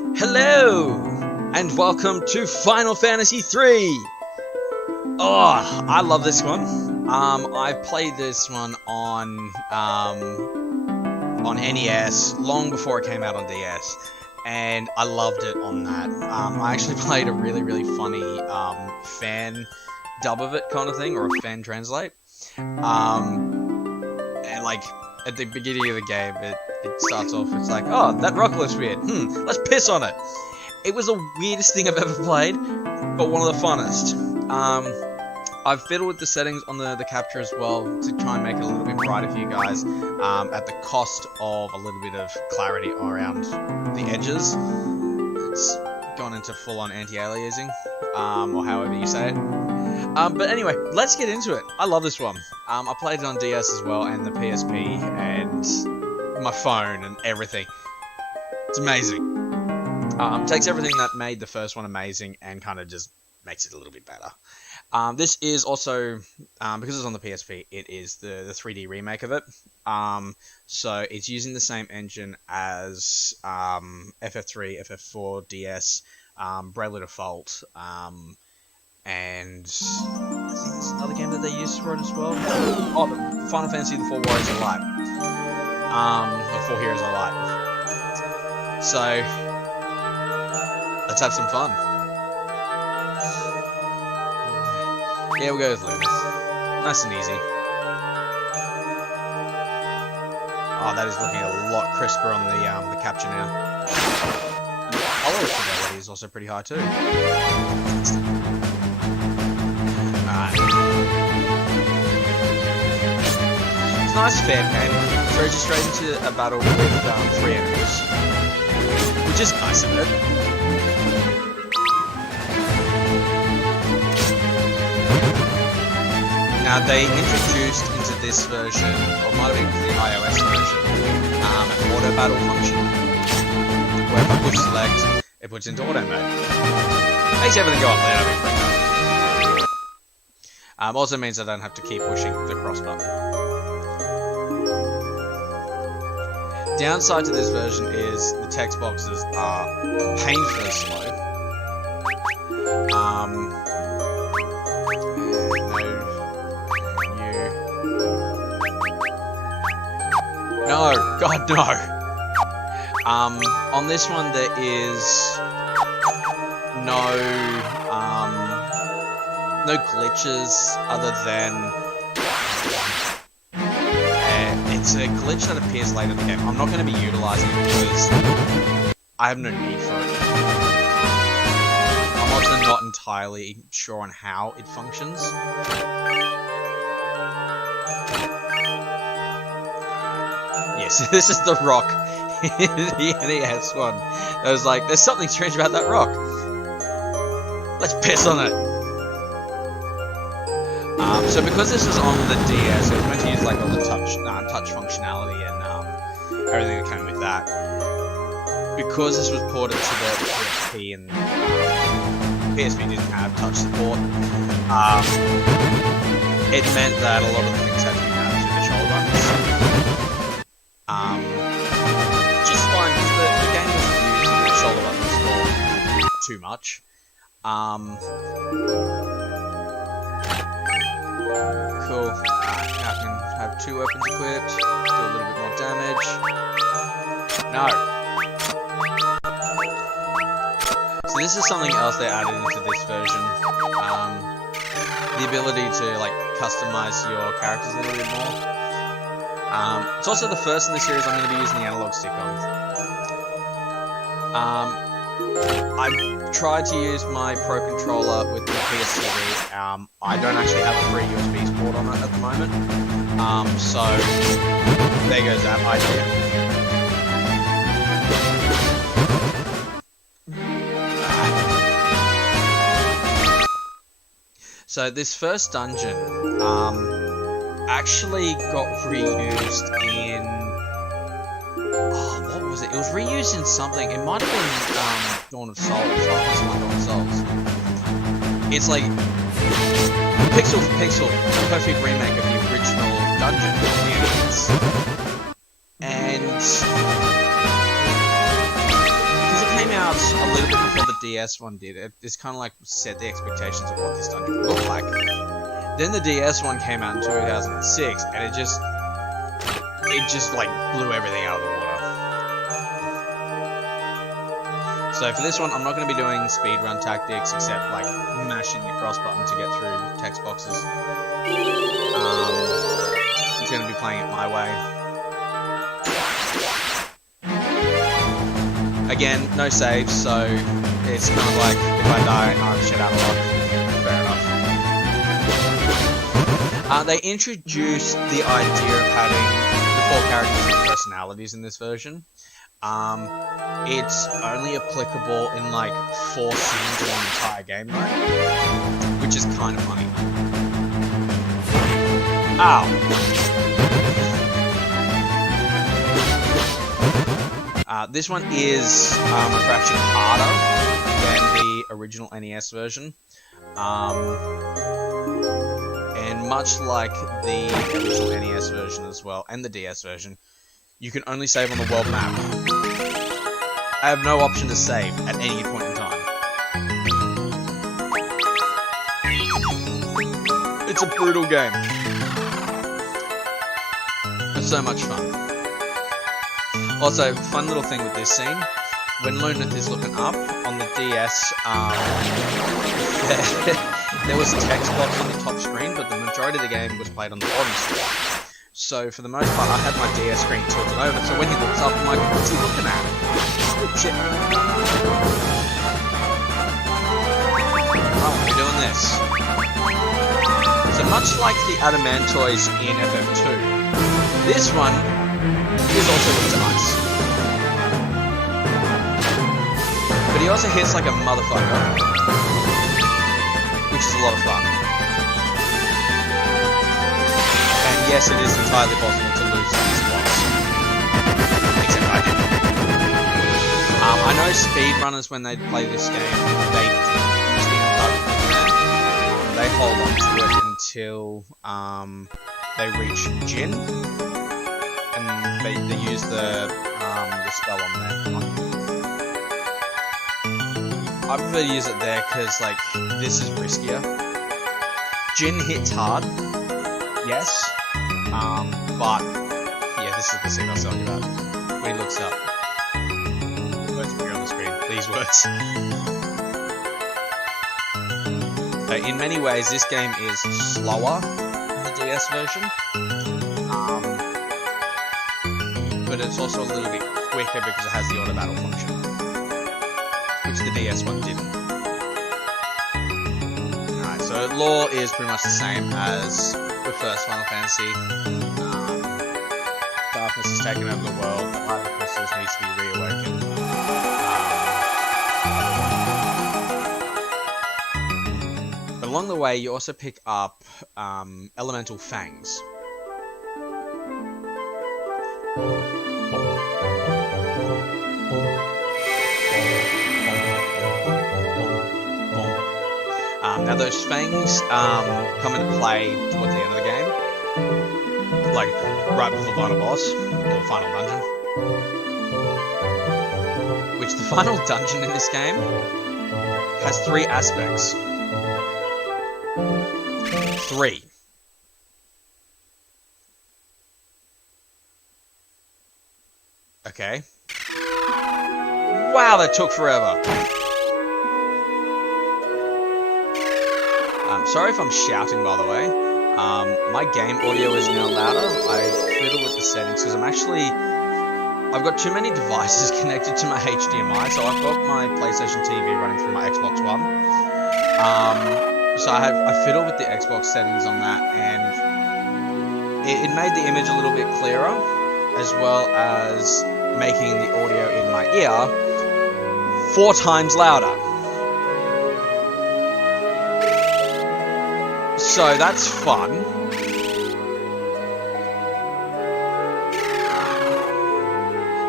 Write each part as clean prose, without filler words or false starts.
Hello, and welcome to Final Fantasy III. Oh, I love this one. I played this one on NES long before it came out on DS, and I loved it on that. I actually played a really funny fan dub of it kind of thing, or a fan translate. And like at the beginning of the game, it starts off, it's like, oh, that rock looks weird. Let's piss on it. It was the weirdest thing I've ever played, but one of the funnest. I've fiddled with the settings on the capture as well to try and make it a little bit brighter for you guys, at the cost of a little bit of clarity around the edges. It's gone into full-on anti-aliasing, or however you say it. But anyway, let's get into it. I love this one. I played it on DS as well, and the PSP, and my phone, and everything. It's amazing. Takes everything that made the first one amazing and kind of just makes it a little bit better. This is also, because it's on the PSP, it is the 3D remake of it. So it's using the same engine as FF3, FF4, DS, Bravely Default, and I think there's another game that they used for it as well. Oh, Final Fantasy The Four Warriors of Light. The Four Heroes of Light. So, let's have some fun. Yeah, we'll go with Lunas. Nice and easy. Oh, that is looking a lot crisper on the capture now. And the color fidelity is also pretty high too. It's a nice fair game. Throws you straight into a battle with 3 enemies, which is nice of it. Now they introduced into this version, or might have been the iOS version, an auto battle function, where if I push select, it puts into auto mode. Makes everything go up there a bit quicker. Also means I don't have to keep pushing the cross button. Downside to this version is the text boxes are painfully slow. No, God no. On this one there is no glitches other than it's a glitch that appears later in the game. I'm not going to be utilizing it because I have no need for it. I'm also not entirely sure on how it functions. Yes, this is the rock in the NES one. I was like, there's something strange about that rock. Let's piss on it. So because this was on the DS, it was meant to use like all the touch functionality and everything that came with that. Because this was ported to the PSP and PSP didn't have touch support, it meant that a lot of the things had to be managed with the shoulder buttons. Just fine, because the game wasn't using the shoulder buttons for too much. Cool. Now I can have 2 weapons equipped, do a little bit more damage. No! So this is something else they added into this version. The ability to like customize your characters a little bit more. It's also the first in the series I'm going to be using the analog stick on. I've tried to use my Pro Controller with the PSTV. I don't actually have a free USB port on it at the moment. So there goes that idea. So this first dungeon actually got reused in... Oh, what was it? It was reused in something. It might have been Dawn of Souls. Dawn of Souls. It's like pixel for pixel, a perfect remake of the original dungeon. And because it came out out a little bit before the DS one did. It's kind of like set the expectations of what this dungeon would look like. Then the DS one came out in 2006, and it just like blew everything out of the water. So for this one, I'm not going to be doing speedrun tactics, except like mashing the cross button to get through text boxes. I'm going to be playing it my way. Again, no saves, so it's kind of like if I die, I'm shit out of luck. Fair enough. They introduced the idea of having the 4 characters with personalities in this version. It's only applicable in like 4 scenes in the entire game mode, which is kind of funny. Ow! This one is a fraction harder than the original NES version. And much like the original NES version as well, and the DS version, you can only save on the world map. I have no option to save at any point in time. It's a brutal game. It's so much fun. Also, fun little thing with this scene, when Lunat is looking up on the DS, there was a text box on the top screen, but the majority of the game was played on the bottom screen. So for the most part, I had my DS screen tilted over, so when he looks up, I'm like, what's he looking at? Oh shit. Oh, we're doing this. So much like the Adamantoise in FF2, this one is also into ice. But he also hits like a motherfucker, which is a lot of fun. And yes, it is entirely possible to lose these blocks. Except I didn't. I know speedrunners, when they play this game, they use the input. They hold on to it until they reach Jin. And they use the spell on there. I prefer to use it there because, like, this is riskier. Jin hits hard, yes, but yeah, this is the scene I was telling you about. When he looks up, words appear on the screen. These words. So in many ways, this game is slower than the DS version. But it's also a little bit quicker because it has the auto battle function, which the DS one didn't. Alright, so lore is pretty much the same as the first Final Fantasy. Darkness has taken over the world, the Light of the Crystals needs to be reawakened. But along the way, you also pick up elemental fangs. Now those fangs come into play towards the end of the game, like right before the final boss, or final dungeon. Which the final dungeon in this game has 3 aspects. 3. Okay. Wow, that took forever. Sorry if I'm shouting, by the way. My game audio is now louder. I fiddle with the settings because I've got too many devices connected to my HDMI, so I've got my PlayStation TV running through my Xbox One. So I fiddle with the Xbox settings on that, and it made the image a little bit clearer, as well as making the audio in my ear 4 times louder. So that's fun.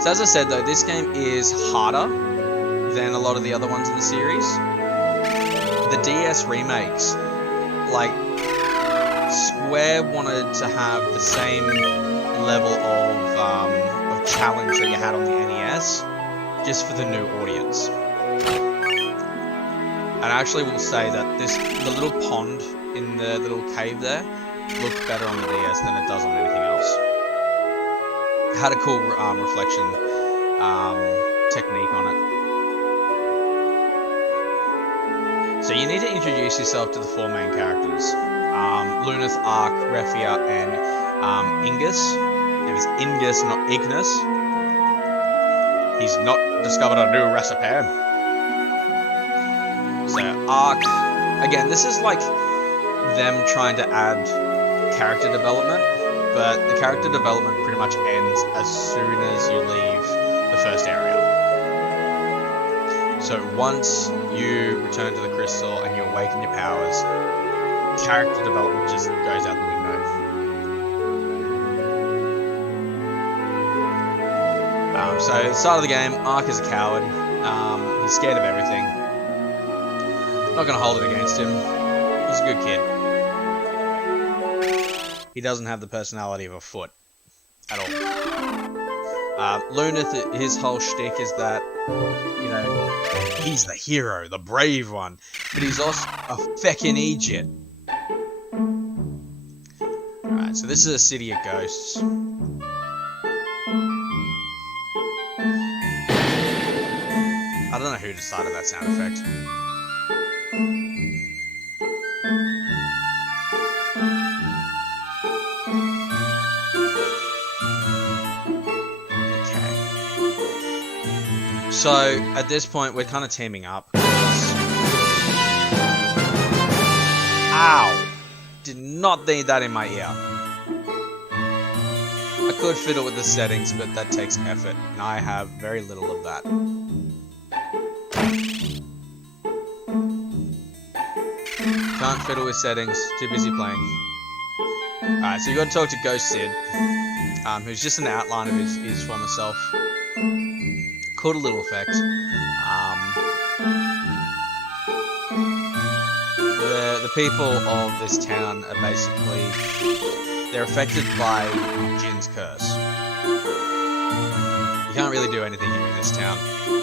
So as I said though, this game is harder than a lot of the other ones in the series. The DS remakes, like, Square wanted to have the same level of challenge that you had on the NES just for the new audience. And I actually will say that the little pond in the little cave there looks better on the DS than it does on anything else. It had a cool reflection technique on it. So you need to introduce yourself to the 4 main characters. Luneth, Ark, Refia, and Ingus. And it's Ingus, not Ignis. He's not discovered a new recipe. So Ark, again, this is like them trying to add character development, but the character development pretty much ends as soon as you leave the first area. So once you return to the crystal and you awaken your powers, character development just goes out the window. So at the start of the game, Ark is a coward. He's scared of everything. Not going to hold it against him. He's a good kid. He doesn't have the personality of a foot at all. Luneth, his whole shtick is that, you know, he's the hero, the brave one, but he's also a feckin' idiot. Alright, so this is a city of ghosts. I don't know who decided that sound effect. Okay. So, at this point, we're kind of teaming up. Ow! Did not need that in my ear. I could fiddle with the settings, but that takes effort, and I have very little of that. Can't fiddle with settings, too busy playing. Alright, so you got to talk to Ghost Sid, who's just an outline of his former self. Caught a little effect. The people of this town are basically, they're affected by Jin's curse. You can't really do anything here in this town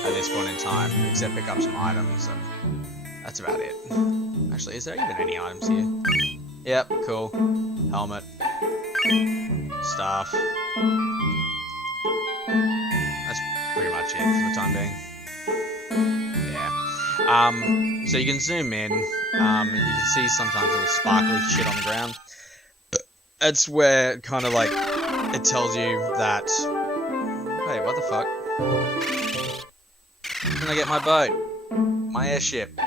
at this point in time, except pick up some items, and that's about it. Actually, is there even any items here? Yep, cool. Helmet. Staff. That's pretty much it for the time being. Yeah. So you can zoom in, and you can see sometimes little sparkly shit on the ground. That's where kind of like it tells you that. Wait, what the fuck? Can I get my boat? My airship?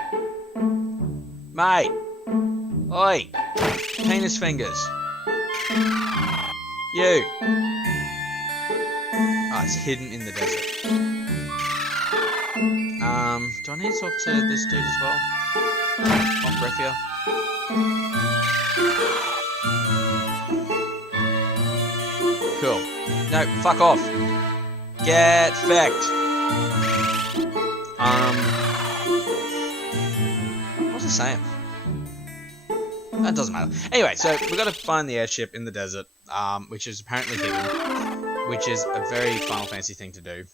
Mate! Oi! Penis fingers! You! Oh, it's hidden in the desert. Do I need to talk to this dude as well? Oh, Refia. Cool. No, fuck off. Get fecked. What was I saying? That doesn't matter. Anyway, so we've got to find the airship in the desert, which is apparently hidden, which is a very Final Fantasy thing to do.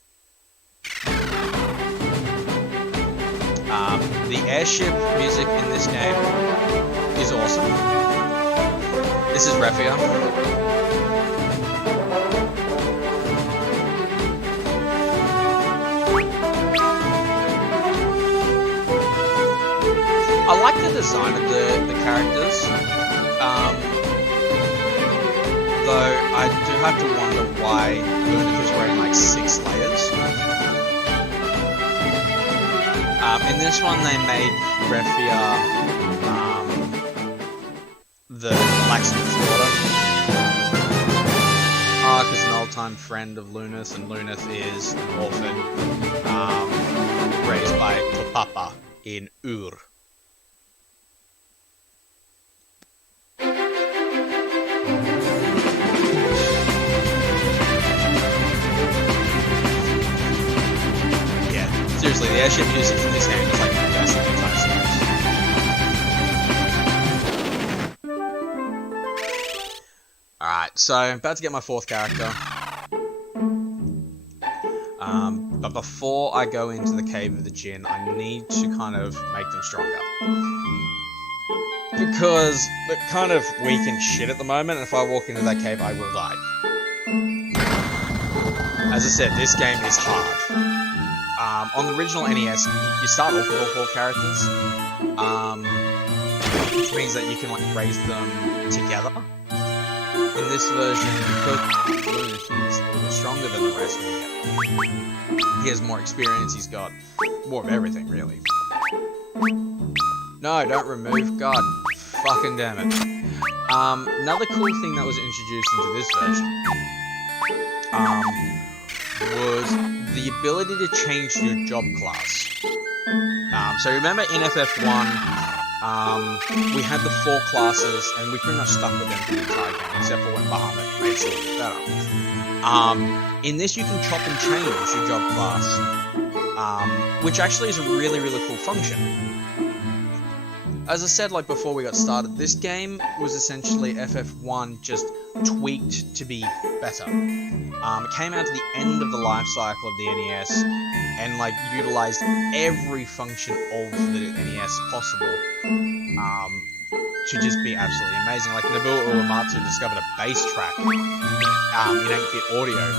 The airship music in this game is awesome. This is Refia. I like the design of the characters, though I do have to wonder why Luneth is wearing like 6 layers. In this one they made Refia the blacksmith's daughter. Ark is an old-time friend of Luneth, and Luneth is an orphan raised by Papa in Ur. Seriously, the airship music in this game is like the best in the entire series. Alright, so I'm about to get my 4th character. But before I go into the Cave of the Djinn, I need to kind of make them stronger. Because they're kind of weak and shit at the moment, and if I walk into that cave, I will die. As I said, this game is hard. On the original NES, you start off with all 4 characters, which means that you can like raise them together. In this version, because he's a little bit stronger than the rest, he has more experience, he's got more of everything, really. No, don't remove, god fucking damn it. Another cool thing that was introduced into this version, was the ability to change your job class. So remember in FF1, we had the 4 classes, and we pretty much stuck with them for the entire game, except for when Bahamut made it a little bit better. In this, you can chop and change your job class, which actually is a really, really cool function. As I said, like before we got started, this game was essentially FF1 just tweaked to be better. It came out to the end of the life cycle of the NES, and like utilized every function of the NES possible to just be absolutely amazing. Like Nobuo Uematsu discovered a bass track in 8-bit audio.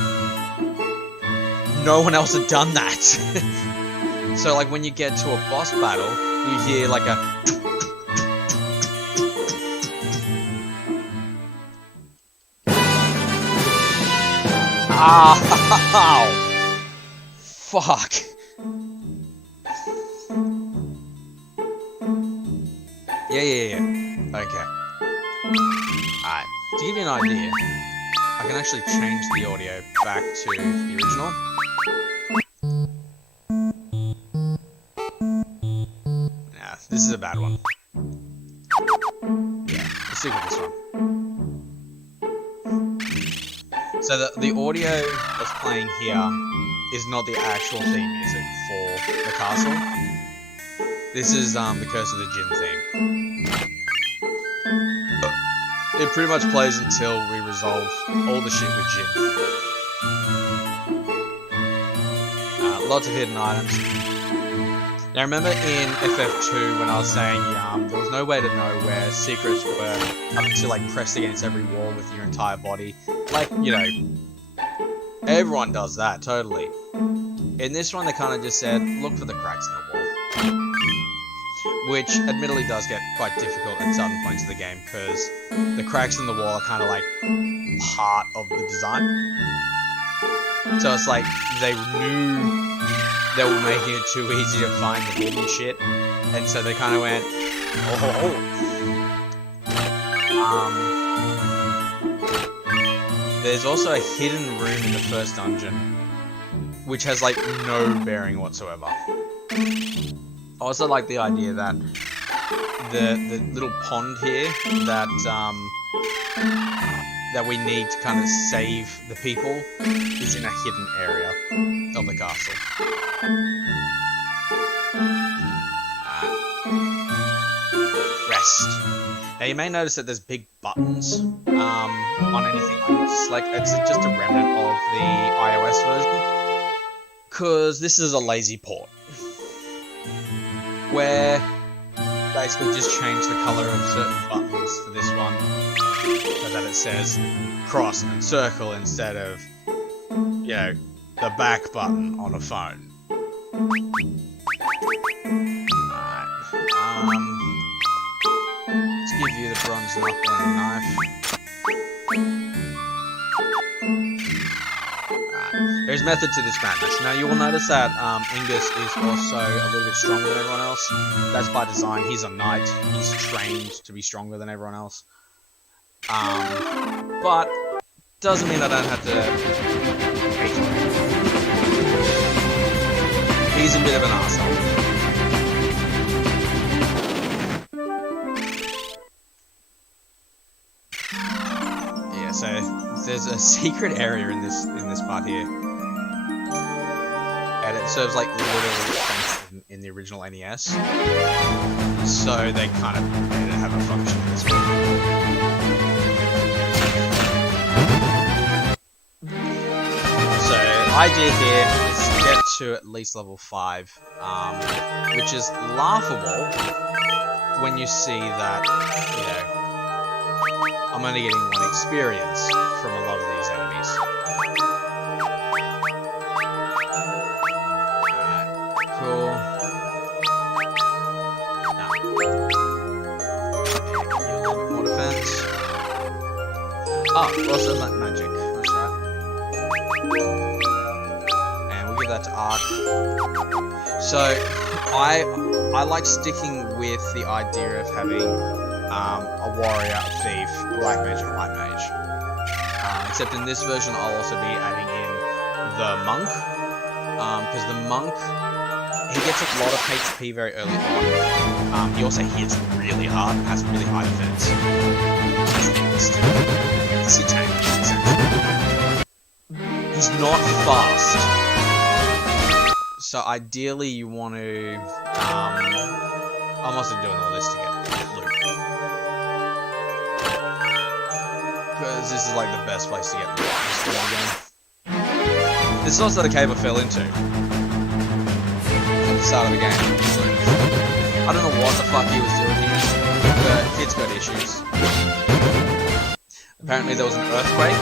No one else had done that. So like when you get to a boss battle, you hear like a ow! Fuck! Yeah. Okay. Alright. To give you an idea, I can actually change the audio back to the original. Nah, this is a bad one. Yeah, let's stick with this one. So the audio that's playing here is not the actual theme music for the castle. This is the Curse of the Djinn theme. It pretty much plays until we resolve all the shit with Djinn. Lots of hidden items. Now remember in FF2 when I was saying there was no way to know where secrets were up until like pressed against every wall with your entire body. Like, you know, everyone does that, totally. In this one, they kind of just said, look for the cracks in the wall. Which, admittedly, does get quite difficult at certain points of the game, because the cracks in the wall are kind of like part of the design. So it's like, they knew they were making it too easy to find the hidden shit, and so they kind of went, oh. There's also a hidden room in the first dungeon, which has like no bearing whatsoever. I also like the idea that the little pond here that we need to kind of save the people is in a hidden area of the castle. Rest. Now you may notice that there's big buttons on anything I select. It's just a remnant of the iOS version, because this is a lazy port, where basically just change the color of certain buttons for this one, so that it says cross and circle instead of, you know, the back button on a phone. Alright, let's give you the bronze knuckle and a knife. There's method to this madness. Now you will notice that Ingus is also a little bit stronger than everyone else. That's by design. He's a knight. He's trained to be stronger than everyone else. But doesn't mean I don't have to hate him. He's a bit of an arsehole. Yeah, so there's a secret area in this part here. And it serves like literally function in the original NES. So they kind of made it have a function in this one. So the idea here is to get to at least level 5, which is laughable when you see that, you know, I'm only getting 1 experience from a lot of these enemies. Alright, cool. Nah. Give you a little bit more defense. Oh, also that magic. That's right. And we'll give that to Art. So, I like sticking with the idea of having a warrior, a thief, a black mage, and a white mage. Except in this version, I'll also be adding in the monk, because the monk, he gets a lot of HP very early on. He also hits really hard and has really high defense. It's your tank, essentially. He's not fast. So ideally you want to, I'm also doing all this to get loot. Because this is like the best place to get loot in this game. This is also the cave I fell into. At the start of the game. I don't know what the fuck he was doing here, but kid's got issues. Apparently there was an earthquake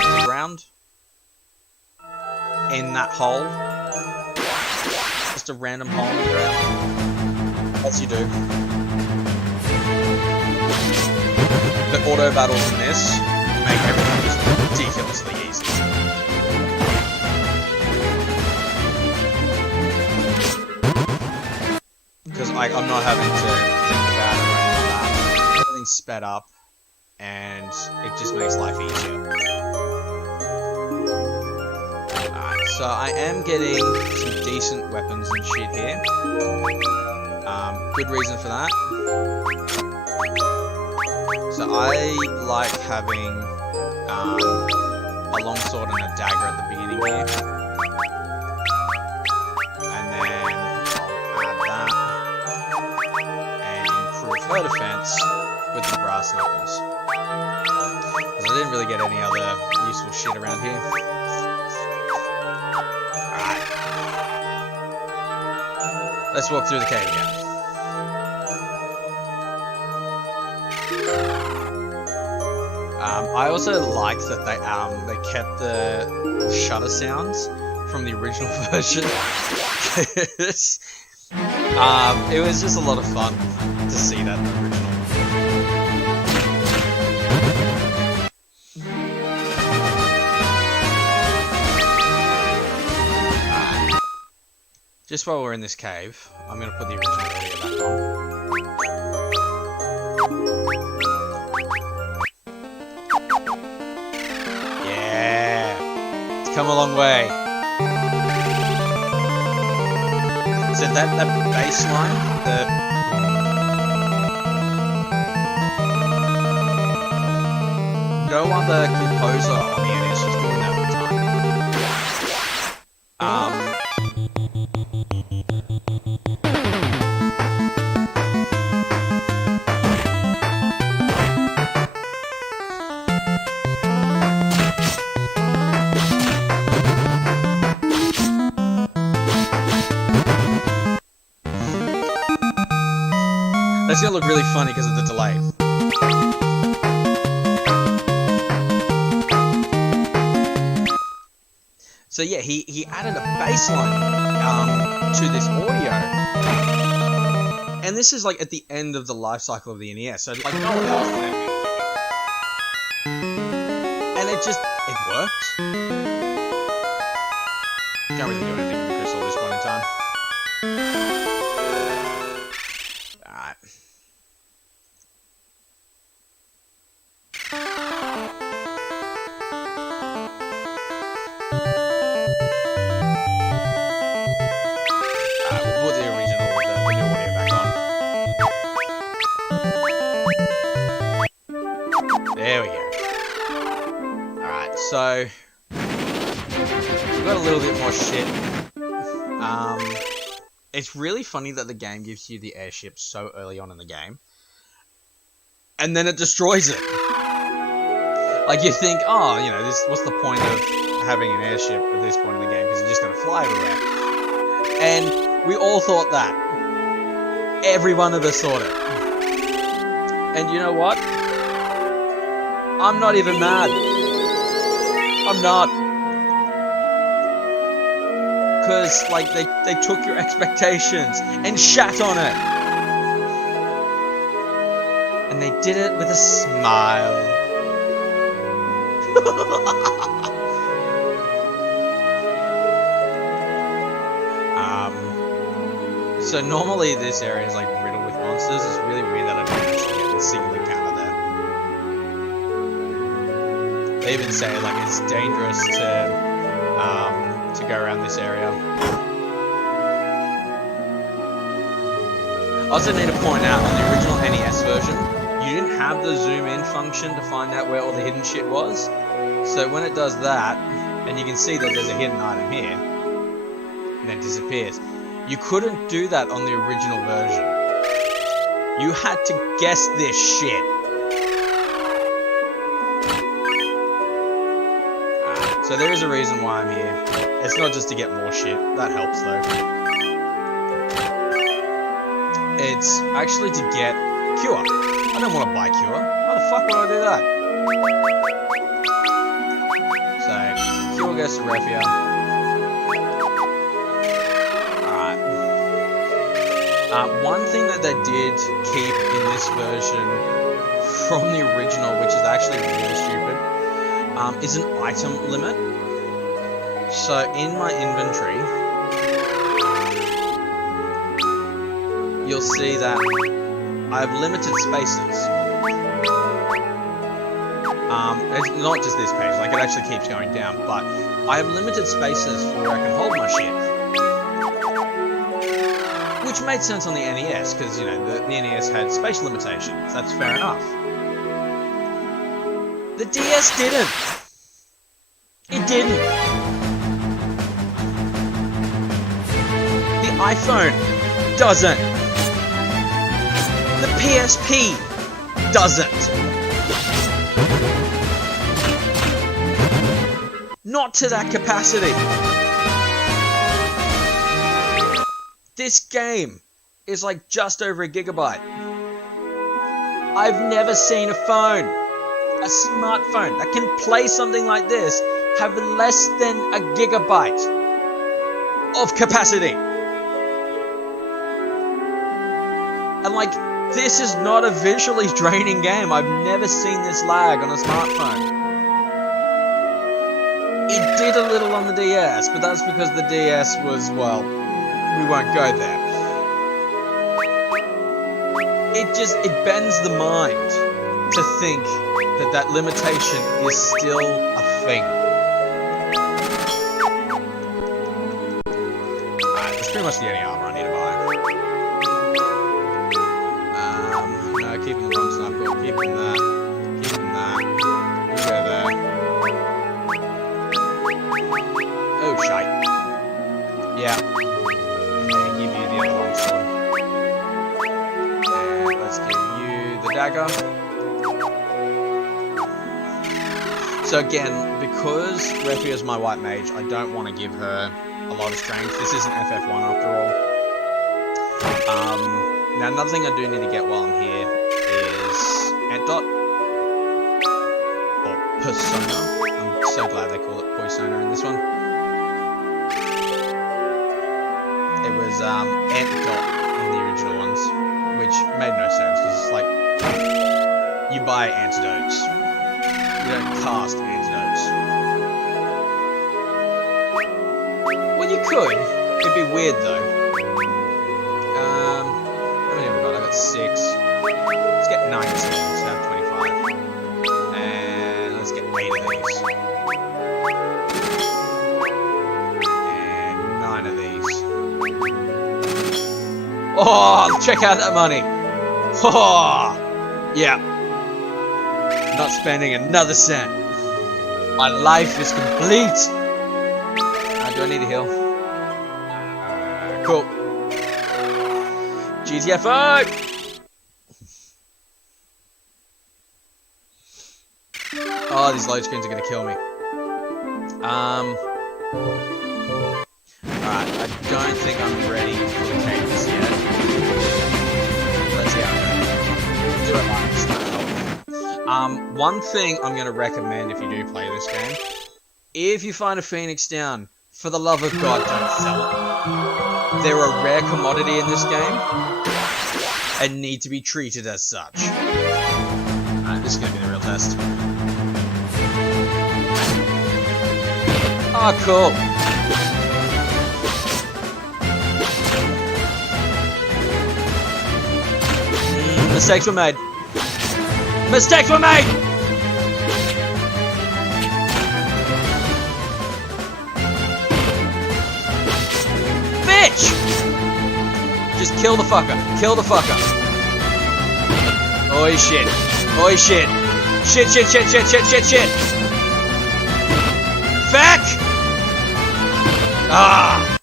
through the ground. In that hole. Just a random hole in the ground. As you do. The auto battles in this make everything just ridiculously easy. Because I'm not having to think about it or anything like that. Everything's sped up and it just makes life easier. So I am getting some decent weapons and shit here. Good reason for that. So I like having a longsword and a dagger at the beginning here. And then I'll add that. And improve her defense with the brass knuckles. Because I didn't really get any other useful shit around here. Let's walk through the cave again. I also liked that they kept the shutter sounds from the original version. It was just a lot of fun to see that in the original. Just while we're in this cave, I'm going to put the original audio back on. Yeah! It's come a long way. So that bass line, no other composer on the NES was doing that at the time. That's gonna look really funny because of the delay. So yeah, he added a bass line to this audio. And this is like at the end of the life cycle of the NES, so like no one else would have it. And it worked. Can't really do anything with the crystal at this point in time. Alright. We'll put the original, the new audio back on. There we go. Alright, so we've got a little bit more shit. It's really funny that the game gives you the airship so early on in the game. And then it destroys it. Like you think, oh, you know, what's the point of having an airship at this point in the game because you just got to fly everywhere. And we all thought that. Every one of us thought it. And you know what? I'm not even mad. I'm not. Because, like, they took your expectations and shat on it. And they did it with a smile. So normally this area is like riddled with monsters. It's really weird that I don't actually get a single encounter there. They even say like it's dangerous to go around this area. I also need to point out on the original NES version, you didn't have the zoom in function to find out where all the hidden shit was. So when it does that, and you can see that there's a hidden item here, and then it disappears. You couldn't do that on the original version. You had to guess this shit. So there is a reason why I'm here. It's not just to get more shit. That helps though. It's actually to get Cure. I don't want to buy Cure. Why the fuck would I do that? So, Cure goes to Refia. One thing that they did keep in this version from the original, which is actually really stupid, is an item limit. So in my inventory, you'll see that I have limited spaces. It's not just this page, like it actually keeps going down, but I have limited spaces for where I can hold my shit. Which made sense on the NES, because, you know, the NES had space limitations. That's fair enough. The DS didn't. It didn't. The iPhone doesn't. The PSP doesn't. Not to that capacity. This game is like just over a gigabyte. I've never seen a phone, a smartphone that can play something like this, have less than a gigabyte of capacity. And like, this is not a visually draining game. I've never seen this lag on a smartphone. It did a little on the DS, but that's because the DS was, well, we won't go there. It bends the mind to think that that limitation is still a thing. Alright, that's pretty much the only armor I need to buy. No, keeping the one sniper, keeping that. We'll go there. Oh, shite. Yeah. Dagger. So again, because Refia is my white mage, I don't want to give her a lot of strength. This isn't FF1 after all. Now another thing I do need to get while I'm here is Antidote. Or Persona. I'm so glad they call it Persona in this one. It was Antidote in the original ones, which made no sense because it's like, you buy antidotes. You don't cast antidotes. Well, you could. It'd be weird though. How many have I got? I got 6. Let's get 19 instead of 25. And let's get 8 of these. And 9 of these. Oh, check out that money. Oh, yeah. Not spending another cent. My life is complete. Do I need a heal? Cool. GTFO! Oh, these load screens are going to kill me. Alright, I don't think I'm ready for the cadence yet. Let's see how it goes. Do it like style. One thing I'm going to recommend if you do play this game, if you find a Phoenix down, for the love of God, don't sell it. They're a rare commodity in this game, and need to be treated as such. Alright, this is going to be the real test. Oh, cool. Mistakes were made. Mistakes were made! Bitch! Just kill the fucker. Kill the fucker. Oi shit. Oi shit. Shit, shit, shit, shit, shit, shit, shit. Fuck! Ah!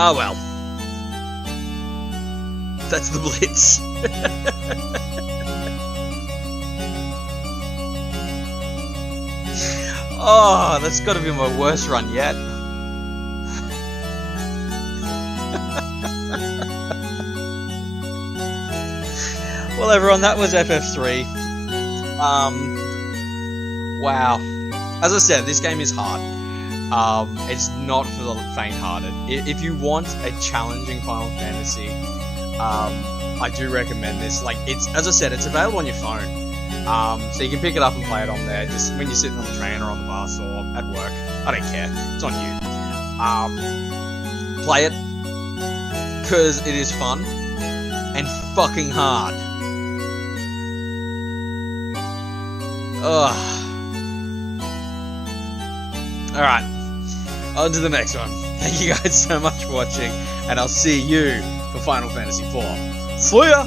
Oh well. That's the Blitz. Oh, that's got to be my worst run yet. Well, everyone, that was FF3. Wow. As I said, this game is hard. It's not for the faint-hearted. If you want a challenging Final Fantasy, I do recommend this. Like, as I said, it's available on your phone. So you can pick it up and play it on there, just when you're sitting on the train or on the bus or at work. I don't care. It's on you. Play it, because it is fun and fucking hard. Ugh. Alright, on to the next one. Thank you guys so much for watching, and I'll see you for Final Fantasy IV. See ya!